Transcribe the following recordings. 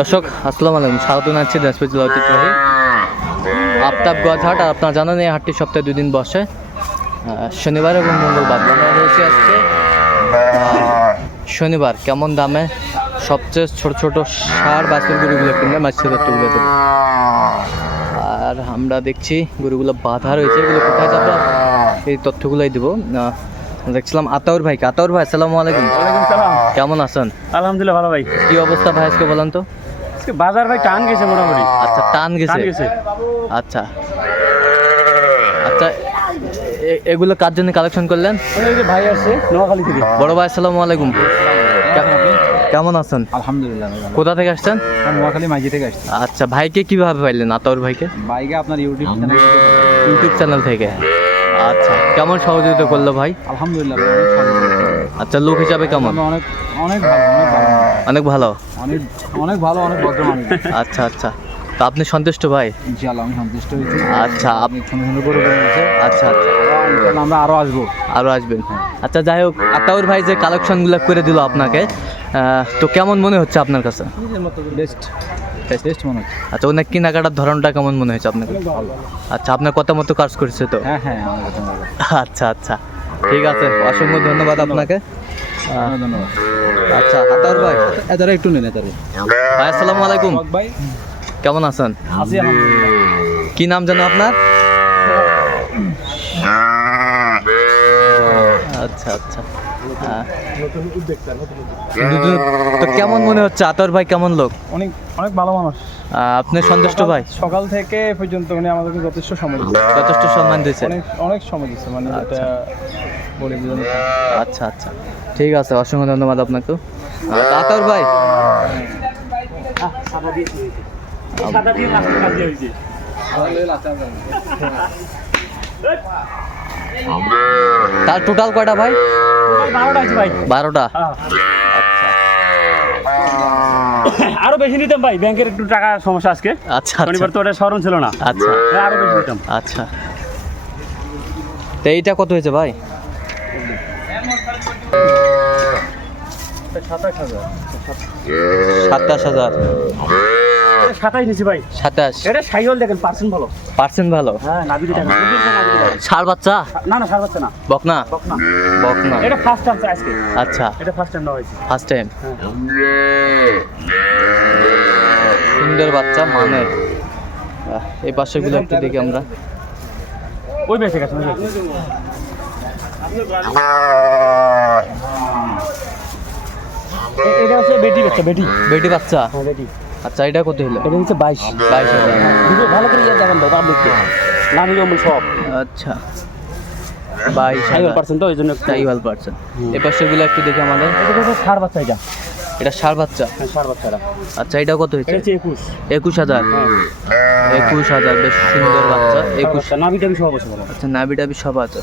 দর্শক, আসসালামু আলাইকুম। স্বাগত জানাচ্ছি দিনাজপুর জেলা ঐতিহ্যবাহী আফতাবগঞ্জ হাট আর আপনারা জানেন এই হাটটি সপ্তাহে দুই দিন বসে। শনিবার এবং মঙ্গলবার। রয়েছে আজকে শনিবার। কেমন দামে সবচেয়ে ছোট ছোট সার বাছুর গরুগুলো কিনলে মাছের তুলে দেবো? আর আমরা দেখছি গরুগুলো বাঁধা রয়েছে। এগুলো কোথায় যাবে? এই তথ্যগুলোই দেবো। দেখছিলাম আতাউর ভাইকে। আতাউর ভাই, আসসালামু আলাইকুম। কেমন আছেন? আলহামদুলিল্লাহ ভালো ভাই। কি অবস্থা ভাই আজকে বলেন তো? আজকে বাজার ভাই টান গেছে মোটামুটি। আচ্ছা টান গেছে? আচ্ছা। আচ্ছা এগুলো কার জন্য কালেকশন করলেন? ভাই আসছে নোয়াখালী থেকে। বড় ভাই আসসালামু আলাইকুম। কেমন আছেন? আলহামদুলিল্লাহ। কোথা থেকে আসছেন? আমি নোয়াখালী মাঝি থেকে আসছি। আচ্ছা ভাইকে কীভাবে পাইলেন আতাউর ভাইকে? বাইকে আপনার ইউটিউব চ্যানেল ইউটিউব চ্যানেল থেকে। আচ্ছা কেমন সহযোগিতা করল ভাই? আলহামদুলিল্লাহ। আচ্ছা লোক হিসাবে কেমন? অনেক অনেক ভালো অনেক ভালো। অনেক ভালো? অনেক অনেক ভালো অনেক ভদ্র মানুষ। আচ্ছা আচ্ছা। তা আপনি সন্তুষ্ট ভাই? ইনশাআল্লাহ আমি সন্তুষ্ট হয়েছি। আচ্ছা আপনি সুন্দর করে বলেছে আচ্ছা আচ্ছা। আমরা আরও আসব। আরও আসবেন। আচ্ছা যাই হোক আতাউর ভাই যে কালেকশন কালেকশনগুলো করে দিল আপনাকে তো কেমন মনে হচ্ছে আপনার কাছে? বেস্ট বেস্ট মনে হচ্ছে। আচ্ছা ওনার কেনাকাটার ধরনটা কেমন মনে হয়েছে আপনাকে? আচ্ছা আপনার কথা মতো কাজ করছে তো? হ্যাঁ হ্যাঁ। আচ্ছা আচ্ছা। ঠিক আছে অসংখ্য ধন্যবাদ আপনাকে। ধন্যবাদ। আচ্ছা আতাউর ভাই এদারে একটু নেন এদারে ভাই আসসালামু আলাইকুম। ভাই। কেমন আছেন? কি নাম জানো আপনার? আচ্ছা আচ্ছা। তো কেমন মনে হচ্ছে? আতর ভাই কেমন লোক? অনেক অনেক ভালো মানুষ। আপনি সন্তুষ্ট ভাই? সকাল থেকে পর্যন্ত উনি আমাদেরকে যথেষ্ট সময় দিচ্ছে যথেষ্ট সম্মান দিয়েছে অনেক অনেক সময় দিচ্ছে মানে আচ্ছা। এটা বলে বুঝানো আচ্ছা আচ্ছা। ঠিক আছে অসংখ্য ধন্যবাদ আপনাকে আতর ভাই? তার টোটাল কয়টা ভাই? বারোটা ভাই। বারোটা? হ্যাঁ। আচ্ছা আরও বেশি নিতাম ভাই ব্যাংকের একটু টাকা সমস্যা আজকে। আচ্ছা শনিবার আচ্ছা তো ওটা স্মরণ ছিল না। আচ্ছা। হ্যাঁ, আরও বেশি নিতাম। আচ্ছা। তো এইটা কত হয়েছে ভাই? সাতাশ হাজার। সাতাশ নিছি ভাই। সাতাশ। এটা সাইকেল দেখেন পার্সেন্ট ভালো। পার্সেন্ট ভালো? হ্যাঁ নাবিটি দেখেন। বাচ্চা? না না সার পাচ্ছে না। বকনা? বকনা। বকনা। এটা ফার্স্ট টাইম আজকে। আচ্ছা। এটা ফার্স্ট টাইম হয়েছে। ফার্স্ট টাইম হ্যাঁ। সুন্দর বাচ্চা মানের। এই পাশেগুলো একটু দেখি আমরা। ওই বেঁচে গেছে এটা হচ্ছে বেটি বাচ্চা বেটি। বেটি বাচ্চা? হ্যাঁ বেটি। আচ্ছা এটা কত হলো? এটা হচ্ছে বাইশ। বাইশ হাজার। ভালো করে ইয়ে দেখেন নামি সব। আচ্ছা। বাইশ হাজার। পার্সেন্ট তো এই জন্য একটু- পার্সেন্ট। এই পাশেগুলো একটু দেখি আমাদের। এটা সার বাচ্চা এটা। এটা ষাড় বাচ্চা? হ্যাঁ সার বাচ্চারা আচ্ছা এটা কত হয়েছে? একুশ। একুশ হাজার? হ্যাঁ। একুশ হাজার বেশ সুন্দর বাচ্চা। একুশ টামি সব আছে আচ্ছা নাবি টাবি সব আছে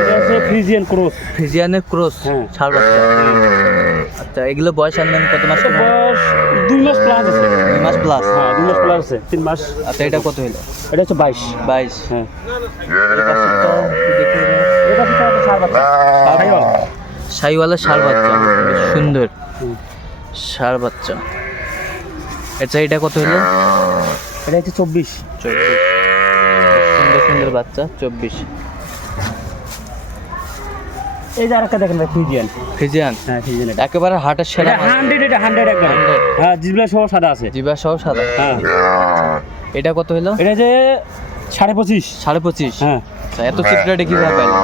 এটা হচ্ছে ফ্রিজিয়ান ক্রস ফিজিয়ানের ক্রস। ষাড় বাচ্চা আচ্ছা এগুলো বয়স আনবেন কত মাস বয়স দুই মাস প্লাস আছে। দুই মাস প্লাস হ্যাঁ দুই মাস প্লাস আছে তিন মাস। আচ্ছা এটা কত হলো এটা হচ্ছে বাইশ। বাইশ। হ্যাঁ। এটা সার বাচ্চা শাহিওয়ালা ষাড় বাচ্চা সুন্দর। ষাড় বাচ্চা আচ্ছা এটা কত হলো এটা হচ্ছে চব্বিশ। চব্বিশ। সুন্দর সুন্দর বাচ্চা চব্বিশ। এই যে আরেকটা দেখেন ভাই ফ্রিজিয়ান ফিজিয়ান হ্যাঁ ফ্রিজিয়ান এটা। একেবারে হাটের সেরা হান্ড্রেড এটা হান্ড্রেড একবার 100 হ্যাঁ জিবলা সহ সাদা আছে। জিবা সহ সাদা। হ্যাঁ। এটা কত হলো? এটা যে সাড়ে পঁচিশ। সাড়ে পঁচিশ। হ্যাঁ। আচ্ছা এত চিপ রেটে কীভাবে পেলেন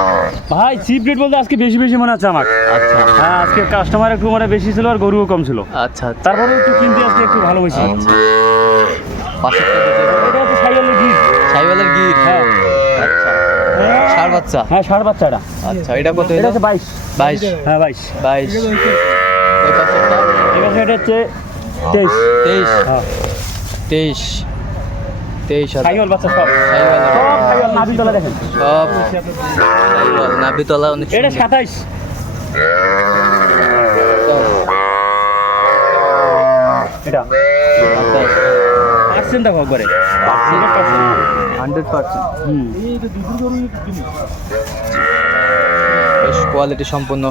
ভাই চিপ রেট বলতে আজকে বেশি বেশি মনে হচ্ছে আমার। আচ্ছা। হ্যাঁ আজকে কাস্টমার একটু মানে বেশি ছিল আর গরুও কম ছিল। আচ্ছা আচ্ছা। তারপরে একটু কিনতে আজকে একটু ভালো হয়েছে আচ্ছা। দেখি। এটা হচ্ছে সাইকেলের গিট শাহিওয়ালের গির হ্যাঁ। বাচ্চা? হ্যাঁ ষাট বাচ্চাটা। আচ্ছা এটা কত এটা হচ্ছে বাইশ। বাইশ। হ্যাঁ বাইশ। বাইশ। এটা হচ্ছে তেইশ। তেইশ। হ্যাঁ। তেইশ। তেইশ সাইকেল বাচ্চা সব। সাইকেল নাভি দেখেন। সব নাভিতলা অনেক এটা সাতাইশ। এটা। পার্সেন্ট দেখো একবারে। Percent hundred percent. বেশ কোয়ালিটি সম্পন্ন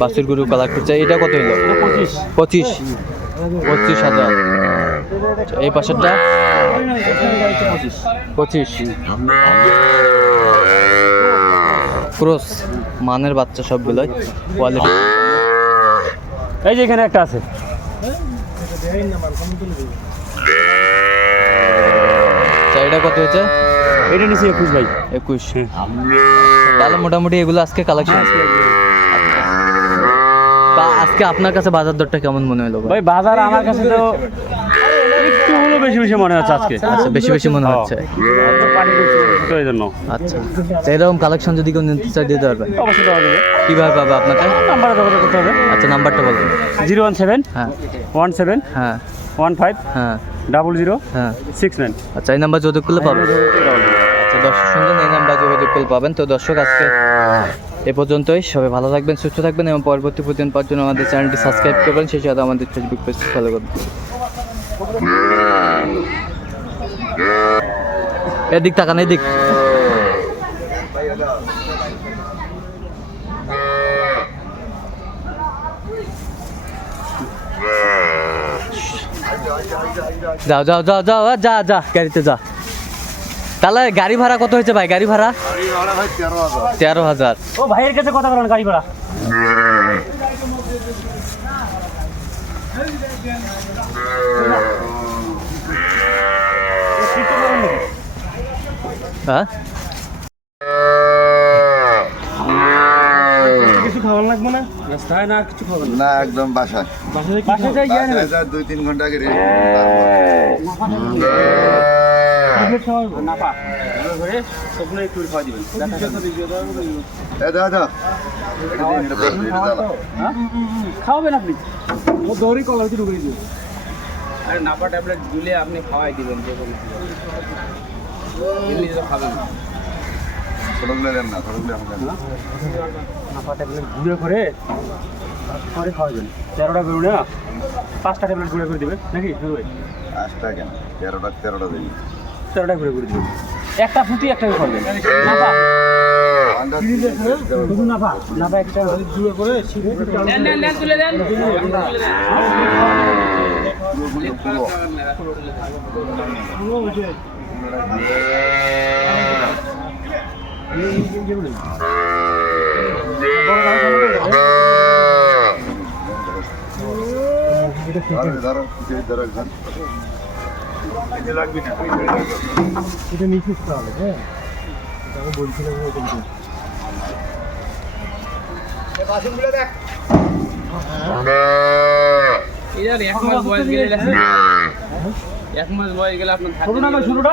বাসুর গরু কালার করছে। এটা কত হলো পঁচিশ। পঁচিশ? পঁচিশ হাজার। আচ্ছা, এই পাশেরটা? পঁচিশ। পঁচিশ ক্রস মানের বাচ্চা সবগুলোই। কোয়ালিটি এই যে এখানে একটা আছে। এটা কত হয়েছে এটা নিচে একুশ ভাই। একুশ। তাহলে মোটামুটি এগুলো আজকে কালেকশন তা আজকে আপনার কাছে বাজার দরটা কেমন মনে হলো ভাই? বাজার আমার কাছে তো একটু হলো বেশি বেশি মনে হচ্ছে আজকে। আচ্ছা বেশি বেশি মনে হচ্ছে। এই জন্য। আচ্ছা এরকম কালেকশন যদি কেউ নিতে চায় দিতে পারবেন অবশ্যই কীভাবে পাবে আপনাকে? নাম্বারে যোগাযোগ করতে হবে। আচ্ছা নাম্বারটা বলুন জিরো ওয়ান সেভেন হ্যাঁ। ওয়ান সেভেন হ্যাঁ। ওয়ান ফাইভ হ্যাঁ। ডাবল জিরো হ্যাঁ। Six nine. আচ্ছা এই নাম্বার যোগাযোগ করলে পাবেন। আচ্ছা দর্শক শুনলেন এই নাম্বার যোগাযোগ করলে পাবেন। তো দর্শক আজকে এ পর্যন্তই। সবাই ভালো থাকবেন সুস্থ থাকবেন এবং পরবর্তী প্রতিদিন পাওয়ার জন্য আমাদের চ্যানেলটি সাবস্ক্রাইব করবেন। সেই সাথে আমাদের ফেসবুক পেজ ফলো করবেন। এদিক তাকান এদিক। যাও যাও যাও যাও যা যা গাড়িতে যা। তাহলে গাড়ি ভাড়া কত হয়েছে ভাই? গাড়ি ভাড়া? তেরো হাজার। ও ভাইয়ের কাছে কথা বলেন গাড়ি ভাড়া। হ্যাঁ? কিছু খাওয়ান লাগবে না? রাস্তায় না কিছু খাওয়াবেন না একদম বাসায়। বাসায় যাই বাসায় দুই তিন ঘণ্টা আগে খাওয়াবেন আপনি? ও দৌড়ি কলা হচ্ছে ঢুকে আরে নাপা ট্যাবলেট দিলে আপনি খাওয়াই দিবেন যে কোনো খাবেন ছোটগুলো দেন না ছোটগুলো এখন দেন। না নাপা ট্যাবলেট গুঁড়ো করে করে খাওয়াবেন। তেরোটা বেরোনে না পাঁচটা ট্যাবলেট গুঁড়ো করে দেবে নাকি? ভাই পাঁচটা কেন? তেরোটা তেরোটা দিন তেরোটা গুঁড়ো করে দেবে। একটা ফুটি একটা নাপা শুধু নাপা একটা করে নেন নেন নেন তুলে দেন কিছু ধরো একজন লাগবে না এটা নিচে হবে হ্যাঁ আমি বলছিলাম এর এক মাস বয়স গেলে এক মাস বয়স গেলে আপনার ছোটোটা